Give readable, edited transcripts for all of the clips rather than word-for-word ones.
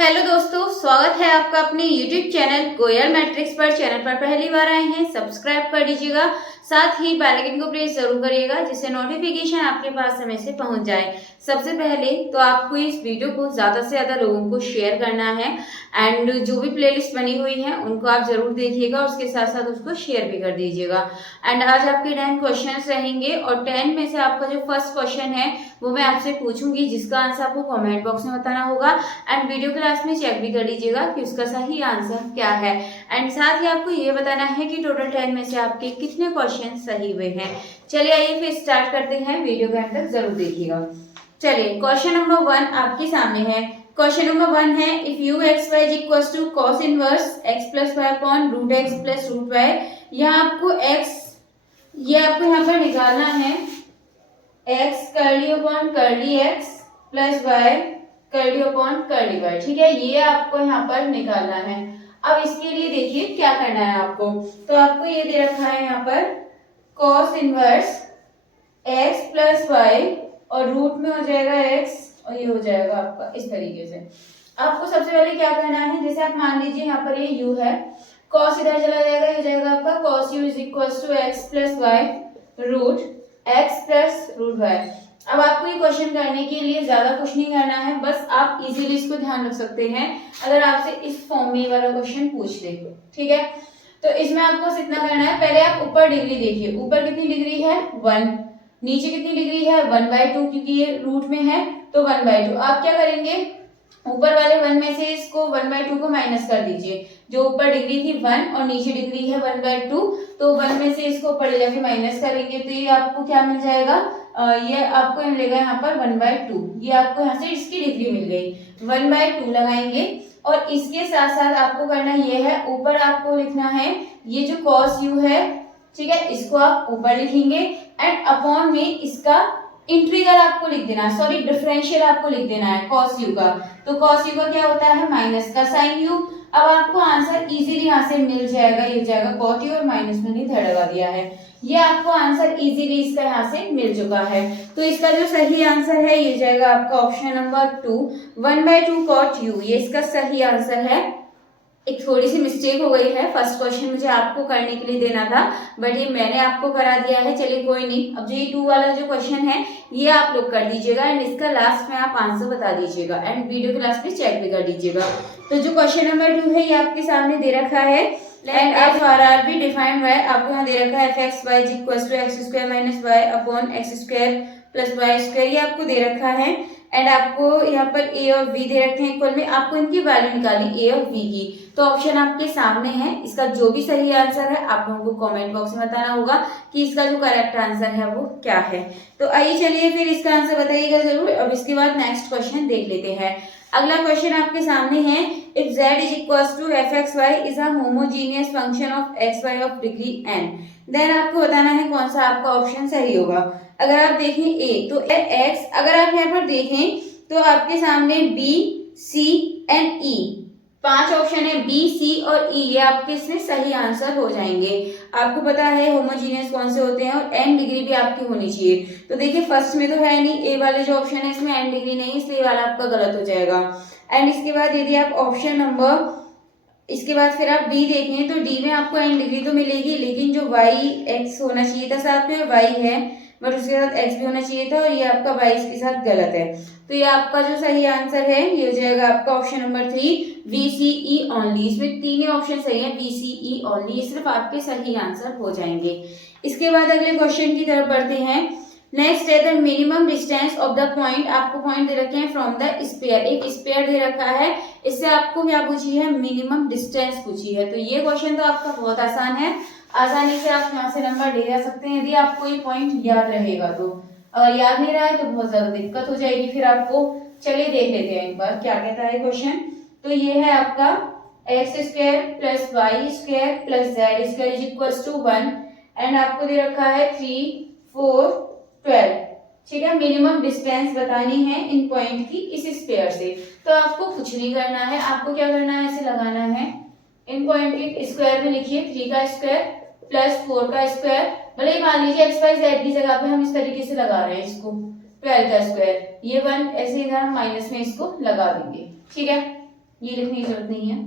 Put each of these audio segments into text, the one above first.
Hello दोस्तों, स्वागत है आपका अपने YouTube चैनल गोयल मैट्रिक्स पर। चैनल पर पहली बार आए हैं, सब्सक्राइब कर दीजिएगा, साथ ही बेल आइकन को प्रेस जरूर करिएगा जिससे नोटिफिकेशन आपके पास समय से पहुंच जाए। सबसे पहले तो आपको इस वीडियो को ज़्यादा से ज़्यादा लोगों को शेयर करना है एंड जो भी प्लेलिस्ट बनी हुई है उनको आप जरूर देखिएगा, उसके साथ साथ उसको शेयर भी कर दीजिएगा। एंड आज आपके 10 क्वेश्चन रहेंगे और 10 में से आपका जो फर्स्ट क्वेश्चन है वो मैं आपसे पूछूंगी, जिसका आंसर आपको कमेंट बॉक्स में बताना होगा एंड वीडियो क्लास में चेक भी कर लीजिएगा कि उसका सही आंसर क्या है। एंड साथ ही आपको ये बताना है कि टोटल 10 में से आपके कितने क्वेश्चन सही हुए हैं। चलिए आइए फिर स्टार्ट करते हैं, वीडियो के अंत तक जरूर देखिएगा। चलिए क्वेश्चन नंबर 1 आपके सामने है। क्वेश्चन नंबर 1 है if u x y is equal to cos inverse x plus y upon root x plus root y. यहाँ आपको एक्स ये आपको यहाँ पर निकालना है, x curly upon curly x plus y curly upon curly y. ठीक है, ये आपको यहाँ पर निकालना है। अब इसके लिए देखिए क्या करना है आपको, तो आपको ये दे रखा है यहाँ पर cos inverse x plus y और रूट में हो जाएगा एक्स और ये हो जाएगा आपका इस तरीके से। आपको सबसे पहले क्या करना है, जैसे आप मान लीजिए यहाँ पर ये u है, कॉस इधर चला जाएगा, ये जाएगा आपका cos u is equal to x plus y root x plus root y. अब आपको ये क्वेश्चन करने के लिए ज्यादा कुछ नहीं करना है, बस आप इजीली इसको ध्यान रख सकते हैं अगर आपसे इस फॉर्म में वाला क्वेश्चन पूछ ले। ठीक है, तो इसमें आपको इतना करना है, पहले आप ऊपर डिग्री देखिए, ऊपर कितनी डिग्री है 1, नीचे कितनी डिग्री है 1/2, क्योंकि ये रूट में है तो 1/2। आप क्या करेंगे, ऊपर वाले 1 में से इसको 1/2 को माइनस कर दीजिए। जो ऊपर डिग्री थी 1 और नीचे डिग्री है 1/2, तो 1 में से इसको ऊपर ले जाके माइनस करेंगे तो ये आपको क्या मिल जाएगा, ये आपको मिलेगा यहाँ पर 1/2। ये आपको यहाँ से इसकी डिग्री मिल गई, 1/2 लगाएंगे। और इसके साथ साथ आपको करना ये है, ऊपर आपको लिखना है ये जो cos u है, ठीक है, इसको आप ऊपर लिखेंगे एंड अपॉन में इसका इंटीग्रल आपको लिख देना है, सॉरी डिफरेंशियल आपको लिख देना है cos u का। तो cos u का क्या होता है माइनस का sin u। अब आपको आंसर इजीली यहाँ से मिल जाएगा, ये जाएगा cot u और माइनस में नहीं धड़ लगा दिया है, ये आपको आंसर इजीली इसका यहाँ से मिल चुका है। तो इसका जो सही आंसर है ये जाएगा आपका ऑप्शन नंबर 2, 1/2 cot u, ये इसका सही आंसर है। एक थोड़ी सी मिस्टेक हो गई है, फर्स्ट क्वेश्चन मुझे आपको करने के लिए देना था बट ये मैंने आपको करा दिया है। चलिए कोई नहीं, अब जो ये 2 वाला जो क्वेश्चन है ये आप लोग कर दीजिएगा एंड इसका लास्ट में आप आंसर बता दीजिएगा एंड वीडियो क्लास में चेक भी कर दीजिएगा। तो जो क्वेश्चन नंबर 2 है ये आपके सामने दे रखा है and f R R be defined by, आपको यहाँ दे रखा है f x y is equal to x square minus y upon x square plus y square, ये आपको दे रखा है। एंड आपको यहाँ पर a और v दे रखे हैं इक्वल में, आपको इनकी वैल्यू निकालनी a और v की। तो ऑप्शन आपके सामने है, इसका जो भी सही आंसर है आप लोगों को कमेंट बॉक्स में बताना होगा कि इसका जो करेक्ट आंसर है वो क्या है। तो आइए चलिए फिर इसका आंसर बताइएगा जरूर। अब इसके बाद नेक्स्ट क्वेश्चन देख लेते हैं। अगला क्वेश्चन आपके सामने है if z is equal to f x y is a homogeneous function of x y of degree n, then आपको बताना है कौन सा आपका ऑप्शन सही होगा। अगर आप देखें a तो x, अगर आप यहाँ पर देखें तो आपके सामने b c and e 5 option है, b c और e, ये आपके इसमें सही आंसर हो जाएंगे। आपको पता है होमोजीनियस कौन से होते हैं और n डिग्री भी आपकी होनी चाहिए। तो देखिए फर्स्ट में तो है नहीं, a वाले जो ऑप्शन है इसमें n डिग्री नहीं, इसलिए वाला आपका गलत हो जाएगा। एंड इसके बाद यदि आप ऑप्शन नंबर, इसके बाद फिर आप डी देखें तो डी में आपको n डिग्री तो मिलेगी, लेकिन जो y x होना चाहिए था साथ में और y है बट उसके साथ x भी होना चाहिए था और ये आपका y इसके साथ गलत है। तो ये आपका जो सही आंसर है ये हो जाएगा आपका ऑप्शन नंबर 3 VCE ओनली। इसमें तीन ऑप्शन सही है, VCE ओनली, ये सिर्फ आपके सही आंसर हो जाएंगे। इसके बाद अगले क्वेश्चन की तरफ बढ़ते हैं। नेक्स्ट है the minimum distance of the point, आपको पॉइंट दे रखे हैं फ्रॉम द स्फीयर, एक स्फीयर दे रखा है, इससे आपको क्या पूछी है मिनिमम डिस्टेंस पूछी है। तो ये क्वेश्चन तो आपका बहुत आसान है, आसानी से आप यहाँ से नंबर ले जा सकते हैं यदि आपको ये पॉइंट याद रहेगा तो। अगर याद नहीं रहा है तो बहुत ज्यादा दिक्कत हो जाएगी फिर आपको। चलिए देख लेते हैं एक बार क्या कहता है क्वेश्चन। तो ये है आपका x square plus y square plus z square is equal to 1 and आपको दे रखा है 3 4 12। ठीक है, मिनिमम डिस्टेंस बतानी है इन पॉइंट की इस स्फीयर से। तो आपको कुछ नहीं करना है, आपको क्या करना है ऐसे लगाना है, इन पॉइंट के स्क्वायर में लिखिए 3 का स्क्वायर प्लस 4 का स्क्वायर, भले ही मान लीजिए एक्स वाई जेड की जगह पे हम इस तरीके से लगा रहे हैं इसको, 12 का स्क्वायर, ये 1 ऐसे इधर हम माइनस में इसको लगा देंगे। ठीक है, ये लिखने की जरूरत नहीं है।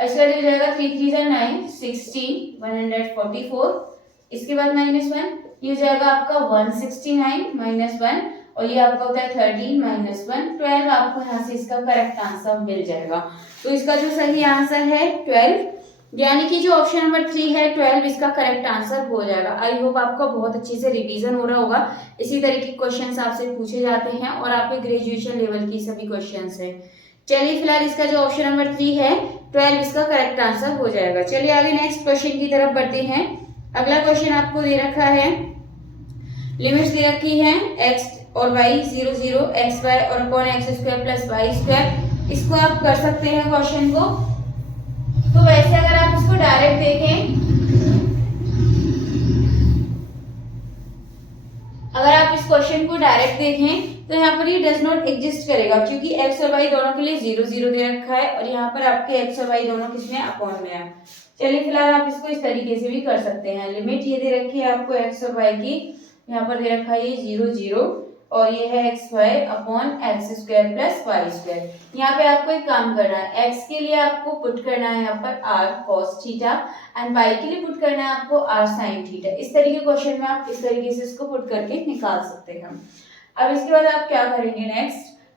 इसका हो जाएगा 3 3 जा 9 16 144। इसके बाद -1 ये हो जाएगा आपका 169 -1 और ये आपका होता है 13 -1 12। आपको यहाँ से इसका करेक्ट आंसर मिल जाएगा। तो इसका जो सही आंसर है 12, यानी कि जो ऑप्शन नंबर 3 है 12 इसका करेक्ट आंसर हो जाएगा। आई होप आपका बहुत अच्छे से रिवीजन हो रहा होगा। इसी तरह के क्वेश्चंस आपसे पूछे जाते हैं और आपके ग्रेजुएशन लेवल की सभी क्वेश्चंस है। चलिए फिलहाल इसका जो ऑप्शन नंबर 3 है 12 इसका करेक्ट आंसर हो जाएगा। चलिए आगे नेक्स्ट क्वेश्चन की तरफ बढ़ते हैं। अगला क्वेश्चन आपको दे रखा है, लिमिट्स दे रखी है x और y 0 0 x y और अपॉन x² प्लस y²। इसको आप कर सकते हैं क्वेश्चन को। तो वैसे अगर आप इसको डायरेक्ट देखें, अगर आप इस क्वेश्चन को डायरेक्ट देखें तो यहाँ पर ये डज नॉट एग्जिस्ट करेगा, क्योंकि x और y दोनों के लिए 0 0 दे रखा है और यहाँ पर आपके x और y दोनों किसमें अपॉन में है। चलिए फिलहाल आप इसको इस तरीके से भी कर सकते हैं। लिमिट ये दे रखी है आपको x और y की, यहाँ पर दे रखा है ये 0 0 और ये है x Y upon x² plus y²। यहाँ पे आपको एक काम करना है, x के लिए आपको पुट करना है यहाँ पर r cos theta and y के लिए पुट करना है आपको r sin थीटा। इस तरीके के क्वेश्चन में आप इस तरीके से इसको पुट करके निकाल सकते हैं। अब इसके बाद आप क्या करेंगे,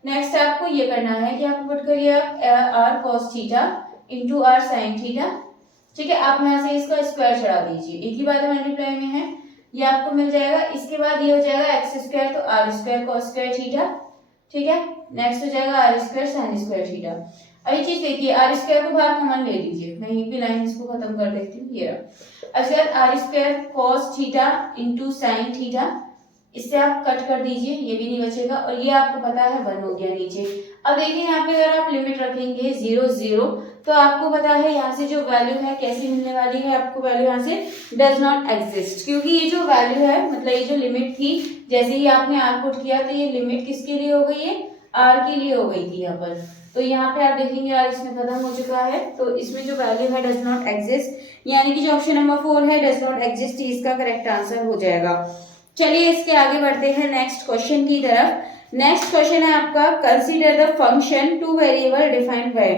नेक्स्ट आपको ये करना है कि आप पुट करिए r cos theta into r sin theta. ठीक है, आप यहाँ से इसका स्क्वायर चढ़ा दीजिए, एक ही बात मल्टीप्लाई में है, ये आपको मिल जाएगा। इसके बाद ये हो जाएगा x² तो r² cos² थीटा। ठीक है, नेक्स्ट हो जाएगा r² sin² थीटा। अब ये चीज देखिए, r² को बाहर कॉमन ले लीजिए, मैं यहीं पे लाइन इसको खत्म कर देती हूँ, ये रहा। इसके बाद r² cos theta into sin theta, इससे आप कट कर दीजिए, ये भी नहीं बचेगा और ये आपको पता है 1 हो गया नीचे। अब देखिए यहाँ पे अगर आप लिमिट रखेंगे 0 0 तो आपको पता है यहाँ से जो वैल्यू है कैसी मिलने वाली है, आपको वैल्यू यहाँ से डज नॉट एग्जिस्ट, क्योंकि ये जो वैल्यू है मतलब ये जो लिमिट थी, जैसे ही आपने r पुट किया तो ये लिमिट किसके लिए हो गई है, r के लिए हो गई थी यहाँ पर। तो यहाँ पे आप देखेंगे r इसमें खत्म हो चुका है, तो इसमें जो वैल्यू है डज नॉट एग्जिस्ट, यानी कि जो ऑप्शन नंबर 4 है डज नॉट एग्जिस्ट, इसका करेक्ट आंसर हो जाएगा। चलिए इसके आगे बढ़ते हैं नेक्स्ट क्वेश्चन की तरफ। नेक्स्ट क्वेश्चन है आपका, consider the function two variable defined by.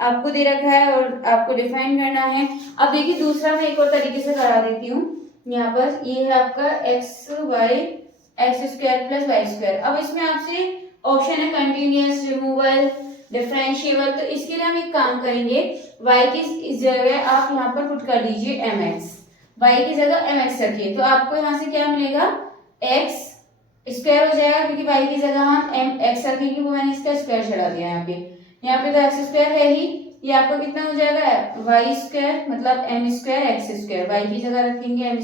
आपको दे रखा है और आपको डिफाइन करना है। अब देखिए दूसरा मैं एक और तरीके से करा देती हूँ। यहाँ पर ये है आपका x² प्लस y²। अब इसमें आपसे ऑप्शन है कंटिन्यूअस, रिमूवल, डिफरेंशिएबल। तो इसके लिए हम एक काम करेंगे, y की जगह आप यहाँ पर पुट कर दीजिए mx, y की जगह mx रखिए, तो आपको यहाँ से क्या मिलेगा, x² हो जाएगा, क्योंकि y की जगह हम mx रखेंगे, वो मैंने इसका स्क्वायर चढ़ा दिया यहाँ पे तो x² है ही, ये आपका कितना हो जाएगा y² मतलब m² x², y की जगह रखेंगे m²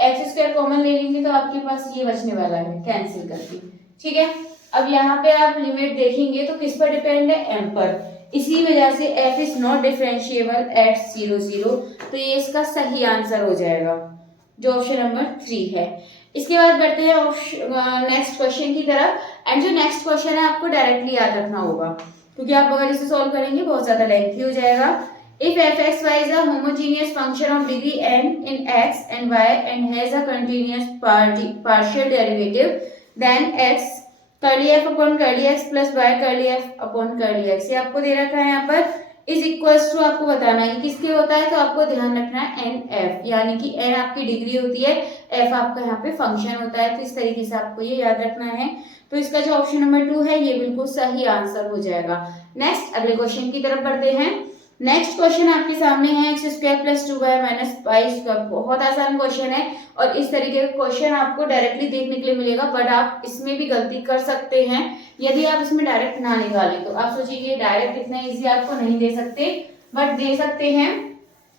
x² कॉमन ले लेंगे तो आपके पास ये बचने वाला है कैंसिल करके। ठीक है, अब यहाँ पे आप लिमिट देखेंगे तो किस पर डिपेंड है, m पर, इसी वजह से f is not differentiable eight 0 0, तो ये इसका सही आंसर हो जाएगा जो ऑप्शन नंबर 3 है। इसके बाद बढ़ते हैं नेक्स्ट क्वेश्चन की तरफ। एंड जो नेक्स्ट क्वेश्चन है आपको डायरेक्टली याद रखना होगा, क्योंकि आप अगर इसे सॉल्व करेंगे बहुत ज्यादा लेंथी हो जाएगा। If f(x, y) is a homogeneous function of degree n in x and y and has a continuous partial derivative, then x curly f upon curly x plus y curly f upon curly x, ये आपको दे रखा है यहाँ पर, is equals to आपको बताना है किसके होता है, तो आपको ध्यान रखना है एन एफ, यानी कि एन आपकी डिग्री होती है, एफ आपका यहाँ पे फंक्शन होता है, तो इस तरीके से आपको ये याद रखना है। तो इसका जो ऑप्शन नंबर 2 है ये बिल्कुल सही आंसर हो जाएगा। नेक्स्ट अगले क्वेश्चन की तरफ बढ़ते हैं। नेक्स्ट क्वेश्चन आपके सामने है x² plus 2y minus y²। बहुत आसान क्वेश्चन है और इस तरीके का क्वेश्चन आपको डायरेक्टली देखने के लिए मिलेगा, बट आप इसमें भी गलती कर सकते हैं यदि आप इसमें डायरेक्ट ना निकालें। तो आप सोचिए डायरेक्ट इतना इजी आपको नहीं दे सकते, बट दे सकते हैं।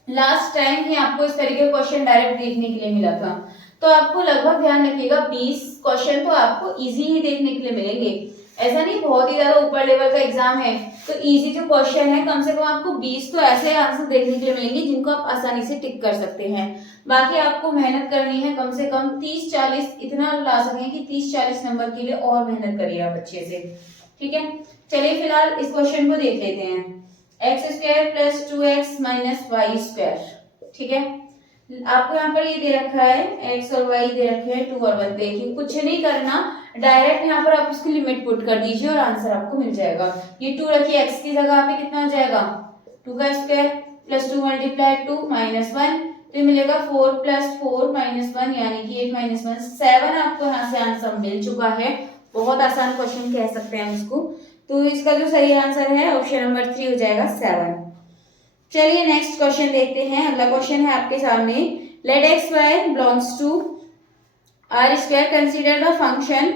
लास्ट टाइम ही आपको इस तरीके का क्वेश्चन डायरेक्ट देखने के लिए मिला था, तो आपको लगभग ध्यान रखिएगा 20 क्वेश्चन तो आपको इजी ही देखने के लिए मिलेंगे। ऐसा नहीं बहुत ही ज्यादा ऊपर लेवल का एग्जाम है तो इजी जो क्वेश्चन है कम से कम आपको 20 तो ऐसे आंसर देखने के लिए मिलेंगे जिनको आप आसानी से टिक कर सकते हैं। बाकी आपको मेहनत करनी है, कम से कम 30-40 इतना ला सकें कि 30-40 नंबर के लिए और मेहनत करिए आप अच्छे से। ठीक है, चलिए फिलहाल इस क्वेश्चन को देख लेते हैं। x² plus 2x minus y²। ठीक है, आपको यहाँ पर ये दे रखा है x और y दे रखे हैं 2 और 1। देखिए कुछ नहीं करना, डायरेक्ट यहाँ पर आप इसकी लिमिट पुट कर दीजिए और आंसर आपको मिल जाएगा। ये 2 रखिए, x की जगह पे कितना हो जाएगा 2 का स्क्वायर प्लस 2 मल्टीप्लाई 2 माइनस 1, तो मिलेगा 4 प्लस 4 माइनस 1 यानी कि 8 माइनस 1 7 आपको यहाँ से आंसर मिल चुका है। बहुत आसान क्वेश्चन कह सकते हैं इसको। तो इसका जो सही आंसर है ऑप्शन नंबर 3 हो जाएगा 7। चलिए नेक्स्ट क्वेश्चन देखते हैं। अगला क्वेश्चन है आपके सामने, let x y belongs to R square, consider the function.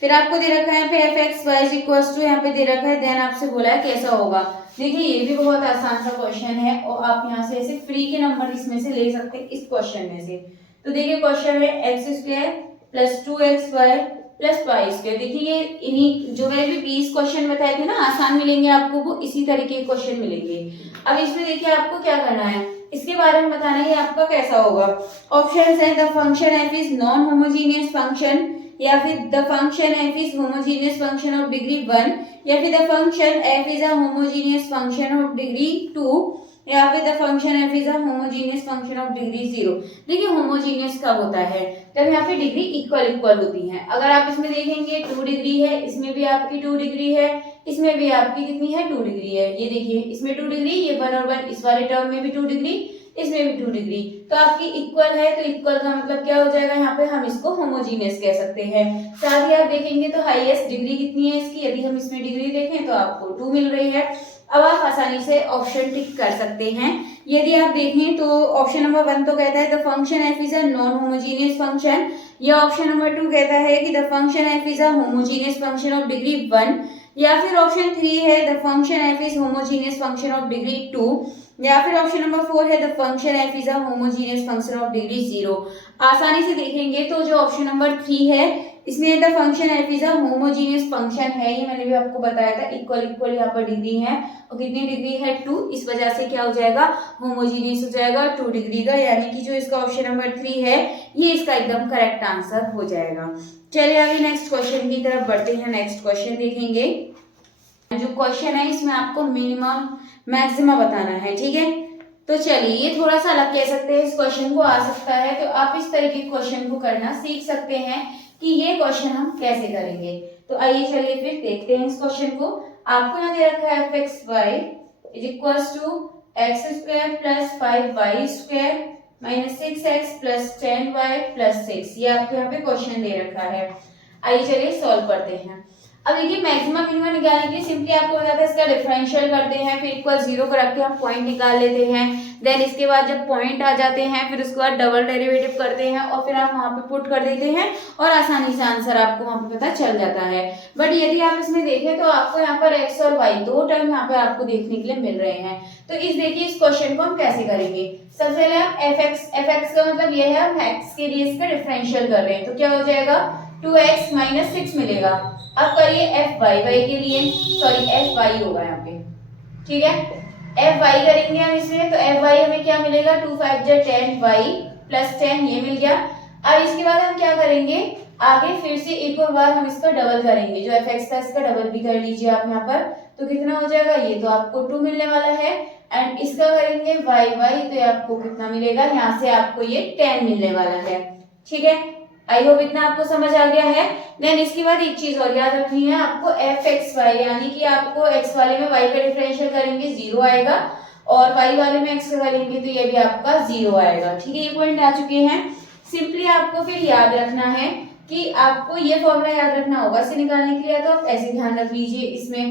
फिर आपको दे रखा है यहाँ पे f x y is equals to, यहाँ पे दे रखा है, देन आपसे बोला है कैसा होगा। देखिए ये भी बहुत आसान सा क्वेश्चन है और आप यहाँ से ऐसे फ्री के नंबर इसमें से ले सकते हैं इस क्वेश्चन में से। तो देखिए क्वेश्चन है x square plus 2xy plus y square. देखिए ये इन्हीं जो मैंने भी 20 क्वेश्चन बताए थे ना आसान मिलेंगे आपको, वो इसी तरीके के क्वेश्चन मिलेंगे। अब इसमें देखिए आपको क्या करना है, इसके बारे में बताना है आपका कैसा होगा। ऑप्शन है the function F is non homogeneous function, या फिर the function F is homogeneous function of degree 1, या फिर the function F is a homogeneous function of degree 2, या फिर the function F is a homogeneous function of degree 0। देखिए homogeneous कब होता है, जब यहाँ पे डिग्री इक्वल इक्वल होती है। अगर आप इसमें देखेंगे 2 डिग्री है, इसमें भी आपकी 2 डिग्री है, इसमें भी आपकी कितनी है 2 डिग्री है। ये देखिए इसमें 2 डिग्री, ये 1 और 1, इस वाले टर्म में भी 2 डिग्री, इसमें भी 2 डिग्री, तो आपकी इक्वल है। तो इक्वल का मतलब क्या हो जाएगा, यहाँ पे हम इसको होमोजीनियस कह सकते हैं। साथ ही आप देखेंगे तो हाईएस्ट डिग्री कितनी है इसकी, यदि हम इसमें डिग्री देखें तो आपको 2 मिल रही है। अब आप आसानी से ऑप्शन टिक कर सकते हैं। यदि आप देखें तो ऑप्शन नंबर 1 तो कहता है the function F is a non homogeneous function, या ऑप्शन नंबर 2 कहता है कि the function F is a homogeneous function of degree 1, या फिर ऑप्शन 3 है the function F is homogeneous function of degree 2, या फिर ऑप्शन नंबर 4 है the function F is a homogeneous function of degree 0। आसानी से देखेंगे तो जो ऑप्शन नंबर 3 है इसमें the function F is a homogeneous function है, ये मैंने भी आपको बताया था, इक्वल इक्वल यहाँ पर डिग्री है और कितनी डिग्री है 2, इस वजह से क्या हो जाएगा होमोजीनियस हो जाएगा 2 डिग्री का, यानी कि जो इसका ऑप्शन नंबर 3 है ये इसका एकदम करेक्ट आंसर हो जाएगा। चलिए अभी नेक्स्ट क्वेश्चन की तरफ बढ़ते हैं। नेक्स्ट क्वेश्चन देखेंगे। जो क्वेश्चन है इसमें आपको मिनिमम मैक्सिमा बताना है, ठीक है। तो चलिए ये थोड़ा सा अलग कह सकते हैं, इस क्वेश्चन को आ सकता है, तो आप इस तरीके के क्वेश्चन को करना सीख सकते हैं कि ये क्वेश्चन हम कैसे करेंगे। तो आइए चलिए फिर देखते हैं इस क्वेश्चन को। आपको यहाँ दे रखा है f x y is equals to x square plus 5y square minus 6x plus 10y plus 6, ये आपको यहाँ पे क्वेश्चन दे रखा है। आइए चलिए सॉल्व करते हैं। अब देखिए मैक्सिमम मिनिमम निकालने के लिए सिंपली आपको बताता है इसका डिफरेंशियल करते हैं, फिर इक्वल 0 को रख के हम पॉइंट निकाल लेते हैं। देन इसके बाद जब पॉइंट आ जाते हैं फिर उसके बाद डबल डेरिवेटिव करते हैं और फिर आप वहां पे पुट कर देते हैं और आसानी से आंसर आपको वहां पे पता चल जाता है। बट यदि आप इसमें देखें तो आपको यहाँ पर एक्स और वाई दो टर्म यहाँ पे आपको देखने के लिए मिल रहे हैं। तो देखिए इस क्वेश्चन को हम कैसे करेंगे। सबसे पहले आप एफ एक्स का मतलब यह है हम एक्स के लिए इसका डिफरेंशियल कर रहे हैं, तो क्या हो जाएगा 2x माइनस 6 मिलेगा। अब करिए एफ वाई के लिए, सॉरी एफ वाई होगा यहाँ पे, ठीक है। एफ वाई करेंगे हम इसमें, तो एफ वाई हमें क्या मिलेगा 2 5 10 वाई प्लस 10, ये मिल गया। अब इसके बाद हम क्या करेंगे, आगे फिर से एक और बार हम इसका डबल करेंगे, जो एफ एक्स था इसका डबल भी कर लीजिए आप यहाँ पर, तो कितना हो जाएगा, ये तो आपको 2 मिलने वाला है। एंड इसका करेंगे वाई वाई, तो आपको कितना मिलेगा, यहाँ से आपको ये 10 मिलने वाला है, ठीक है। आई होप इतना आपको समझ आ गया है। देन इसके बाद एक चीज और याद रखनी है आपको, एफ एक्स वाई यानी कि आपको एक्स वाले में वाई का डिफरेंशियल करेंगे 0 आएगा और वाई वाले में एक्स का करेंगे तो ये भी आपका 0 आएगा, ठीक है। ये पॉइंट आ चुके हैं। सिंपली आपको फिर याद रखना है कि आपको ये फॉर्मूला याद रखना होगा इसे निकालने के लिए, तो आप ऐसे ध्यान रख लीजिए, इसमें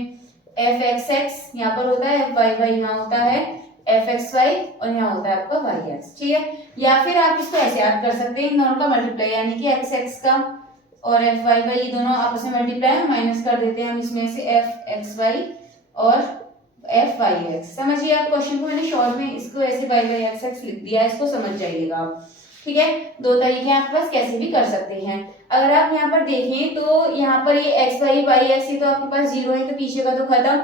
एफ एक्स एक्स यहाँ पर होता है, एफ वाई वाई यहाँ होता है, एफ एक्स वाई और यहाँ होता है आपका वाई एक्स, ठीक है। या फिर आप इसको ऐसे याद कर सकते हैं, इन दोनों का मल्टीप्लाई यानी कि एक्स एक्स का और एफ वाई वाई, ये दोनों आपस में मल्टीप्लाई माइनस कर देते हैं हम इसमें से एफ एक्स वाई और एफ वाई एक्स। समझिए आप क्वेश्चन को, मैंने शॉर्ट में इसको ऐसे वाई वाई एक्स एक्स लिख दिया है, इसको समझ जाइएगा आप, ठीक है। दो तरीके आपके पास कैसे भी कर सकते हैं। अगर आप यहाँ पर देखें तो यहाँ पर ये एक्स वाई वाई एक्स, ये तो आपके पास 0 है, तो पीछे का तो खत्म,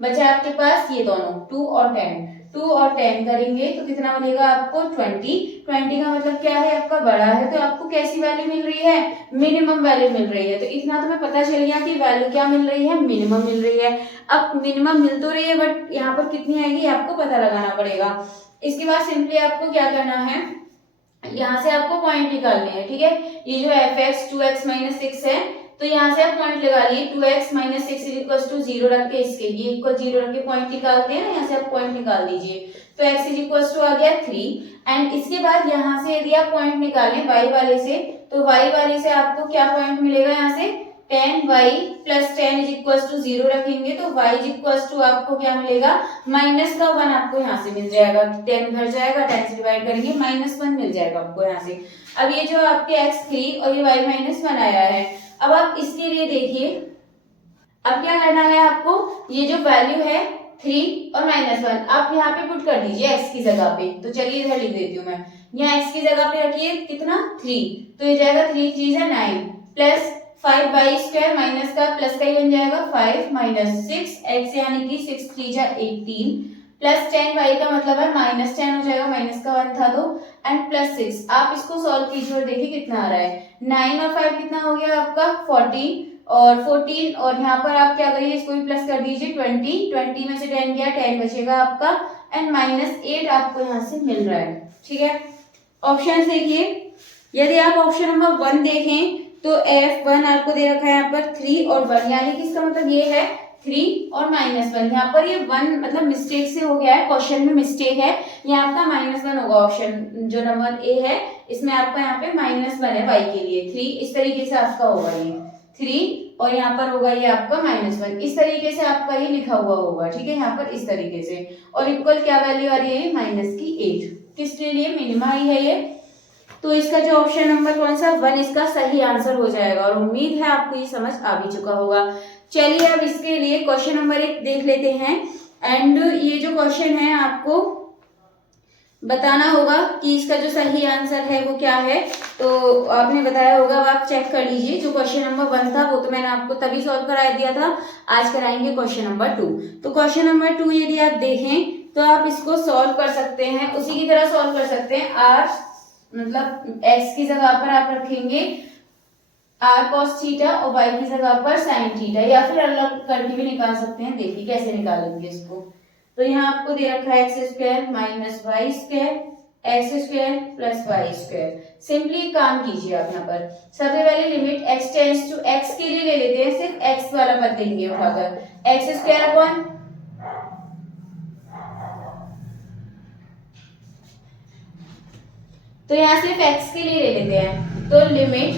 बचा आपके पास ये दोनों 2 और 10, 2 और 10 करेंगे तो कितना मिलेगा आपको 20। 20 का मतलब क्या है, आपका बड़ा है, तो आपको कैसी वैल्यू मिल रही है, मिनिमम वैल्यू मिल रही है। तो इतना तो मैं पता चल गया कि वैल्यू क्या मिल रही है, मिनिमम मिल रही है। अब मिनिमम मिल तो रही है बट यहाँ पर कितनी आएगी आपको पता लगाना पड़ेगा। इसके बाद सिंपली आपको क्या करना है, यहाँ से आपको पॉइंट निकालने हैं, ठीक है। ये जो fx 2x माइनस 6 है, तो यहाँ से आप पॉइंट लगा लिए 2x माइनस 6 इक्वल टू 0 रख के, इसके ये इक्वल 0 रख के पॉइंट निकालते हैं ना, यहाँ से आप पॉइंट निकाल दीजिए। तो x इज इक्वल टू आ गया 3 एंड इसके बाद यहाँ से यदि आप पॉइंट निकालें y वाले से, तो y वाले से आपको क्या पॉइंट मिलेगा, यहाँ से 10y plus 10 is equal to 0 रखेंगे, तो y इज इक्वल टू आपको क्या मिलेगा, माइनस का 1 आपको यहाँ से मिल जाएगा। 10 घर जाएगा, 10 से डिवाइड करेंगे, -1 मिल जाएगा आपको यहाँ से। अब ये जो आपके x3 और ये y माइनस 1 आया है, अब आप इसके लिए देखिए, अब क्या करना है आपको, ये जो वैल्यू है 3 और -1 आप यहाँ पे पुट कर दीजिए x की जगह पे। तो चलिए इधर लिख देती हूँ मैं, यहाँ x की जगह पे रखिए कितना 3, तो ये जाएगा 3 3 है 9 प्लस 5y स्क्वायर माइनस का प्लस का ही बन जाएगा 5 माइनस 6x यानी कि 6 3 जा 18 प्लस 10y का मतलब है -10 हो जाएगा, माइनस का 1 था तो, एंड प्लस 6। आप इसको सॉल्व कीजिए और देखिए कितना आ रहा है। 9 और 5 कितना हो गया आपका 14 और 14 और यहाँ पर आप क्या करिए, इसको भी प्लस कर दीजिए 20 में से 10 गया 10 बचेगा आपका, एंड -8 आपको यहाँ से मिल रहा है, ठीक है। ऑप्शन देखिए, यदि आप ऑप्शन नंबर 1 देखें तो F1 आपको दे रखा है यहाँ पर 3 और 1, यानी कि इसका मतलब ये है 3 और -1। यहाँ पर ये 1 मतलब मिस्टेक से हो गया है, क्वेश्चन में मिस्टेक है, ये आपका -1 होगा। ऑप्शन जो नंबर ए है इसमें आपका यहाँ पे -1 है y के लिए, 3 इस तरीके से आपका होगा, ये 3 और यहाँ पर होगा ये आपका -1, इस तरीके से आपका ये लिखा हुआ होगा, ठीक है, यहाँ पर इस तरीके से। और इक्वल क्या वैल्यू आ रही है, -8, किसके लिए, मिनिमा ही है ये। तो इसका जो ऑप्शन नंबर कौन सा 1 इसका सही आंसर हो जाएगा, और उम्मीद है आपको ये समझ आ भी चुका होगा। चलिए अब इसके लिए क्वेश्चन नंबर 1 देख लेते हैं, एंड ये जो क्वेश्चन है आपको बताना होगा कि इसका जो सही आंसर है वो क्या है। तो आपने बताया होगा, आप चेक कर लीजिए। जो क्वेश्चन नंबर 1 था वो तो मैंने आपको तभी सॉल्व करा दिया था, आज कराएंगे क्वेश्चन नंबर 2। तो क्वेश्चन नंबर 2 यदि आप देखें तो आप इसको सॉल्व कर सकते हैं, उसी की तरह सॉल्व कर सकते हैं। r मतलब x की जगह पर आप रखेंगे r cos थीटा और y की जगह पर sin थीटा, या फिर अलग करके भी निकाल सकते हैं। देखिए कैसे निकालेंगे इसको। तो यहाँ आपको दे रखा है x square minus y square x square plus y square. Simply काम कीजिए आप यहाँ पर, सबसे पहले limit x tends to x के लिए ले लेते हैं, सिर्फ x वाला पद लेंगे उठाकर, एक्स स्क्वायर अपॉन तो यहाँ सिर्फ x के लिए ले लेते हैं, तो लिमिट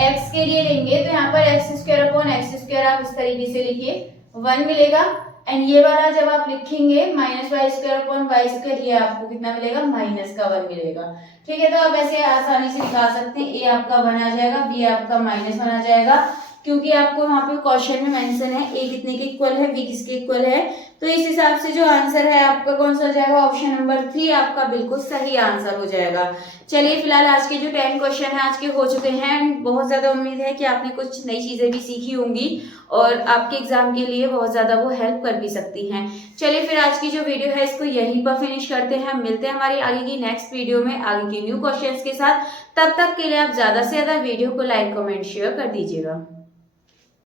x के लिए लेंगे तो यहाँ पर x square upon x square आप इस तरीके से लिखिए, 1 मिलेगा। एंड ये वाला जब आप लिखेंगे minus y square upon y square, ये आपको कितना मिलेगा, माइनस का 1 मिलेगा, ठीक है। तो आप ऐसे आसानी से निकाल सकते हैं, ए आपका 1 आ जाएगा, बी आपका -1 आ जाएगा, क्योंकि आपको यहाँ पे क्वेश्चन में मेंशन है ए कितने के इक्वल है, बी किसके इक्वल है। तो इस हिसाब से जो आंसर है आपका कौन सा हो जाएगा, ऑप्शन नंबर 3 आपका बिल्कुल सही आंसर हो जाएगा। चलिए फिलहाल आज के जो 10 क्वेश्चन है आज के हो चुके हैं। बहुत ज्यादा उम्मीद है कि आपने कुछ नई चीजें भी सीखी होंगी और आपके एग्जाम के लिए बहुत ज्यादा वो हेल्प कर भी सकती हैं। चलिए फिर आज की जो वीडियो है इसको यहीं पर फिनिश करते हैं, मिलते हैं हमारी आगे की नेक्स्ट वीडियो में आगे के न्यू क्वेश्चंस के साथ। तब तक के लिए आप ज्यादा से ज्यादा वीडियो को लाइक कमेंट शेयर कर दीजिएगा।